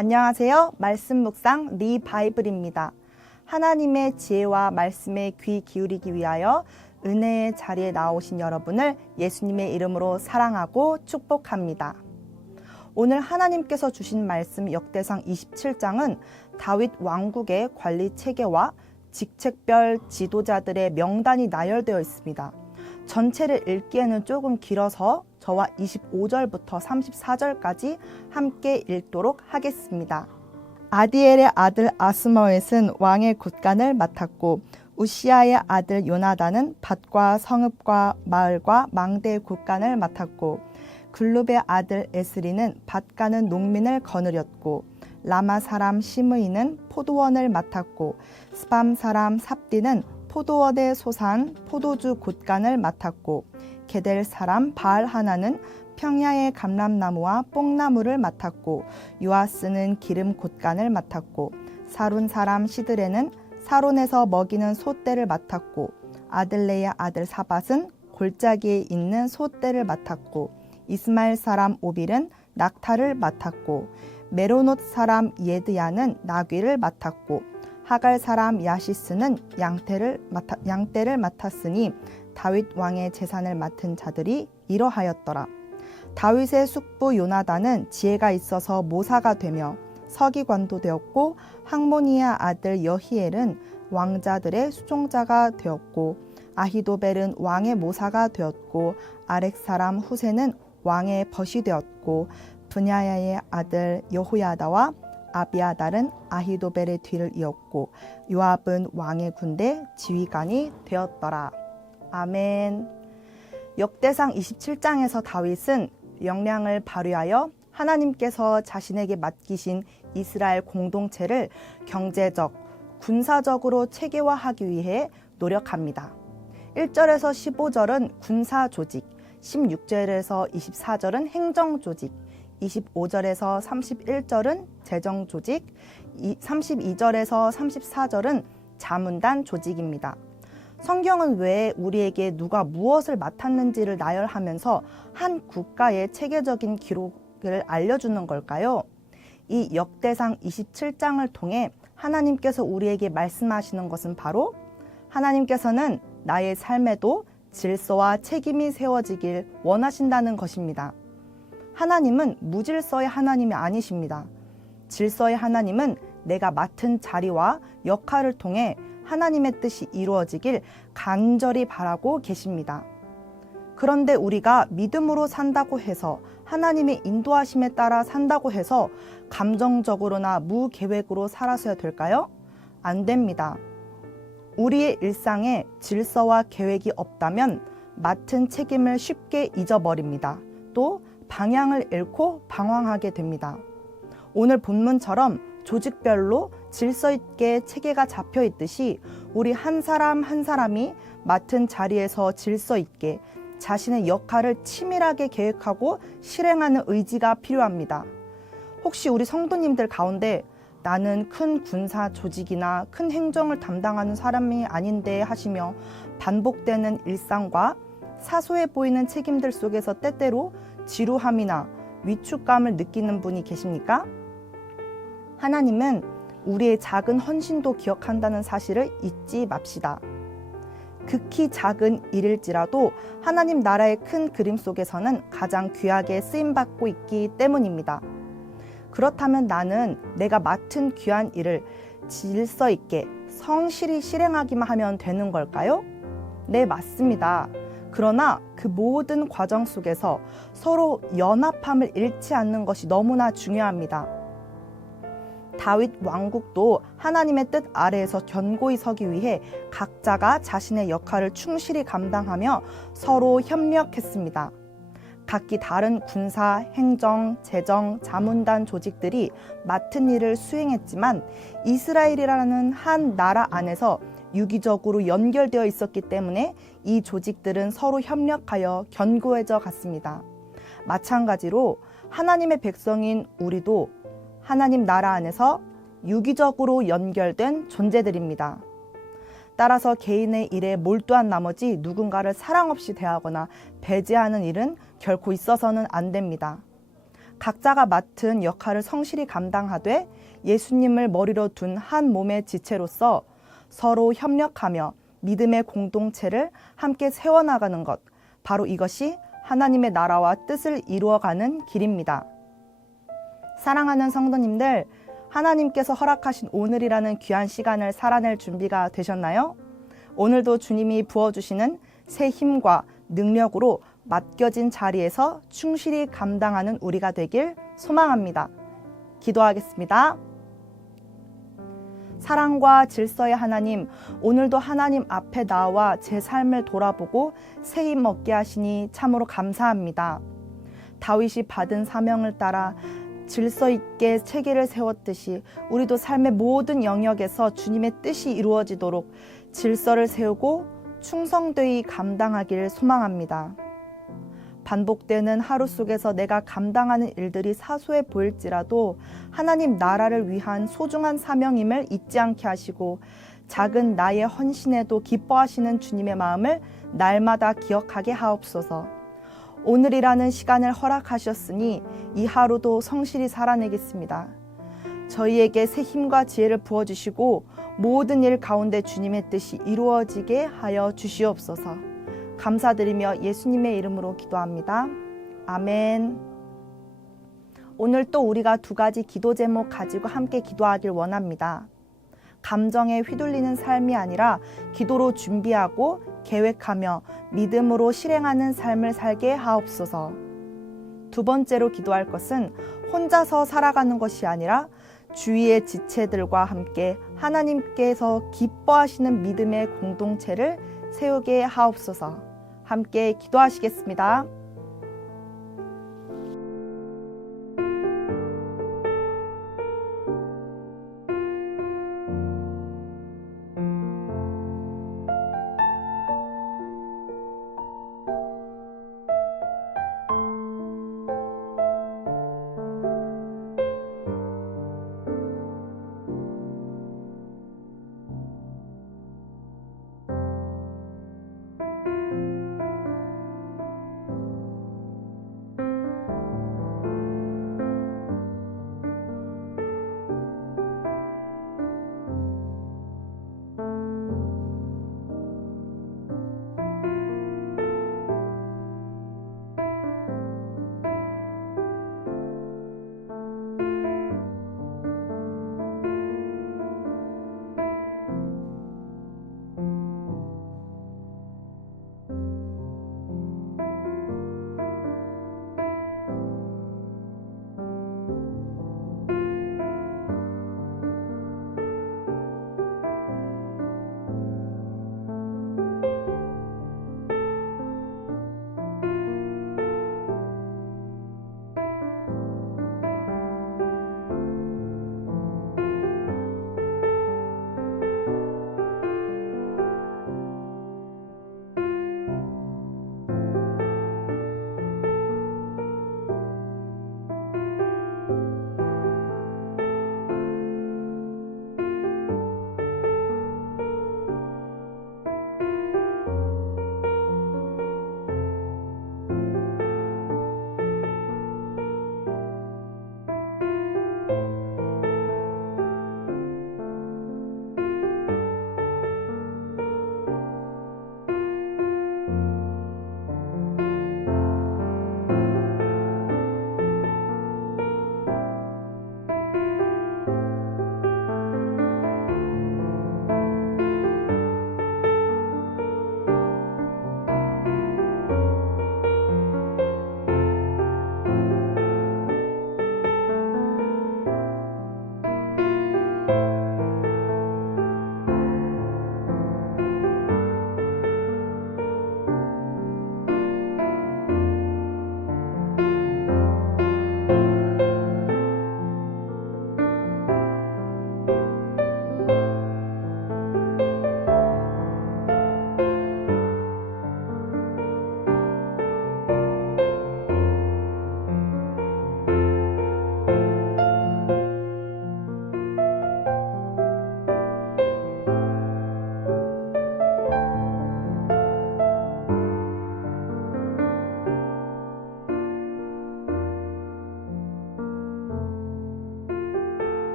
안녕하세요. 말씀 묵상 리바이블입니다. 하나님의 지혜와 말씀에 귀 기울이기 위하여 은혜의 자리에 나오신 여러분을 예수님의 이름으로 사랑하고 축복합니다. 오늘 하나님께서 주신 말씀 역대상 27장은 다윗 왕국의 관리 체계와 직책별 지도자들의 명단이 나열되어 있습니다. 전체를 읽기에는 조금 길어서 저와 25절부터 34절까지 함께 읽도록 하겠습니다. 아디엘의 아들 아스마웻은 왕의 굿간을 맡았고 우시아의 아들 요나단은 밭과 성읍과 마을과 망대의 굿간을 맡았고 글룹의 아들 에스리는 밭 가는 농민을 거느렸고 라마 사람 시므이는 포도원을 맡았고 스밤 사람 삽디는 포도원의 소산 포도주 굿간을 맡았고 게델 사람 바알 하나는 평야의 감람나무와 뽕나무를 맡았고 요아스는 기름 굿간을 맡았고 사룬 사람 시드레는 사론에서 먹이는 소떼를 맡았고 아들레의 아들 사밧은 골짜기에 있는 소떼를 맡았고 이스마엘 사람 오빌은 낙타를 맡았고 메로노트 사람 예드야는 나귀를 맡았고 하갈 사람 야시스는 양떼를 맡았으니 다윗 왕의 재산을 맡은 자들이 이러하였더라. 다윗의 숙부 요나단은 지혜가 있어서 모사가 되며 서기관도 되었고 학모니의 아들 여히엘은 왕자들의 수종자가 되었고 아히도벨은 왕의 모사가 되었고 아렉 사람 후세는 왕의 벗이 되었고 브냐야의 아들 여호야다와 아비아달은 아히도벨의 뒤를 이었고 요압은 왕의 군대 지휘관이 되었더라. 아멘. 역대상 27장에서 다윗은 역량을 발휘하여 하나님께서 자신에게 맡기신 이스라엘 공동체를 경제적, 군사적으로 체계화하기 위해 노력합니다. 1절에서 15절은 군사 조직, 16절에서 24절은 행정 조직, 25절에서 31절은 재정 조직, 32절에서 34절은 자문단 조직입니다. 성경은 왜 우리에게 누가 무엇을 맡았는지를 나열하면서 한 국가의 체계적인 기록을 알려주는 걸까요? 이 역대상 27장을 통해 하나님께서 우리에게 말씀하시는 것은 바로 하나님께서는 나의 삶에도 질서와 책임이 세워지길 원하신다는 것입니다. 하나님은 무질서의 하나님이 아니십니다. 질서의 하나님은 내가 맡은 자리와 역할을 통해 하나님의 뜻이 이루어지길 간절히 바라고 계십니다. 그런데 우리가 믿음으로 산다고 해서 하나님의 인도하심에 따라 산다고 해서 감정적으로나 무계획으로 살아서야 될까요? 안 됩니다. 우리의 일상에 질서와 계획이 없다면 맡은 책임을 쉽게 잊어버립니다. 또 방향을 잃고 방황하게 됩니다. 오늘 본문처럼 조직별로 질서 있게 체계가 잡혀 있듯이 우리 한 사람 한 사람이 맡은 자리에서 질서 있게 자신의 역할을 치밀하게 계획하고 실행하는 의지가 필요합니다. 혹시 우리 성도님들 가운데 나는 큰 군사 조직이나 큰 행정을 담당하는 사람이 아닌데 하시며 반복되는 일상과 사소해 보이는 책임들 속에서 때때로 지루함이나 위축감을 느끼는 분이 계십니까? 하나님은 우리의 작은 헌신도 기억한다는 사실을 잊지 맙시다. 극히 작은 일일지라도 하나님 나라의 큰 그림 속에서는 가장 귀하게 쓰임받고 있기 때문입니다. 그렇다면 나는 내가 맡은 귀한 일을 질서 있게 성실히 실행하기만 하면 되는 걸까요? 네, 맞습니다. 그러나 그 모든 과정 속에서 서로 연합함을 잃지 않는 것이 너무나 중요합니다. 다윗 왕국도 하나님의 뜻 아래에서 견고히 서기 위해 각자가 자신의 역할을 충실히 감당하며 서로 협력했습니다. 각기 다른 군사, 행정, 재정, 자문단 조직들이 맡은 일을 수행했지만 이스라엘이라는 한 나라 안에서 유기적으로 연결되어 있었기 때문에 이 조직들은 서로 협력하여 견고해져 갔습니다. 마찬가지로 하나님의 백성인 우리도 하나님 나라 안에서 유기적으로 연결된 존재들입니다. 따라서 개인의 일에 몰두한 나머지 누군가를 사랑 없이 대하거나 배제하는 일은 결코 있어서는 안 됩니다. 각자가 맡은 역할을 성실히 감당하되 예수님을 머리로 둔 한 몸의 지체로서 서로 협력하며 믿음의 공동체를 함께 세워나가는 것, 바로 이것이 하나님의 나라와 뜻을 이루어가는 길입니다. 사랑하는 성도님들, 하나님께서 허락하신 오늘이라는 귀한 시간을 살아낼 준비가 되셨나요? 오늘도 주님이 부어주시는 새 힘과 능력으로 맡겨진 자리에서 충실히 감당하는 우리가 되길 소망합니다. 기도하겠습니다. 사랑과 질서의 하나님, 오늘도 하나님 앞에 나와 제 삶을 돌아보고 새 힘 얻게 하시니 참으로 감사합니다. 다윗이 받은 사명을 따라 질서 있게 체계를 세웠듯이 우리도 삶의 모든 영역에서 주님의 뜻이 이루어지도록 질서를 세우고 충성되이 감당하기를 소망합니다. 반복되는 하루 속에서 내가 감당하는 일들이 사소해 보일지라도 하나님 나라를 위한 소중한 사명임을 잊지 않게 하시고 작은 나의 헌신에도 기뻐하시는 주님의 마음을 날마다 기억하게 하옵소서. 오늘이라는 시간을 허락하셨으니 이 하루도 성실히 살아내겠습니다. 저희에게 새 힘과 지혜를 부어주시고 모든 일 가운데 주님의 뜻이 이루어지게 하여 주시옵소서. 감사드리며 예수님의 이름으로 기도합니다. 아멘. 오늘 또 우리가 두 가지 기도 제목 가지고 함께 기도하길 원합니다. 감정에 휘둘리는 삶이 아니라 기도로 준비하고 계획하며 믿음으로 실행하는 삶을 살게 하옵소서. 두 번째로 기도할 것은 혼자서 살아가는 것이 아니라 주위의 지체들과 함께 하나님께서 기뻐하시는 믿음의 공동체를 세우게 하옵소서. 함께 기도하시겠습니다.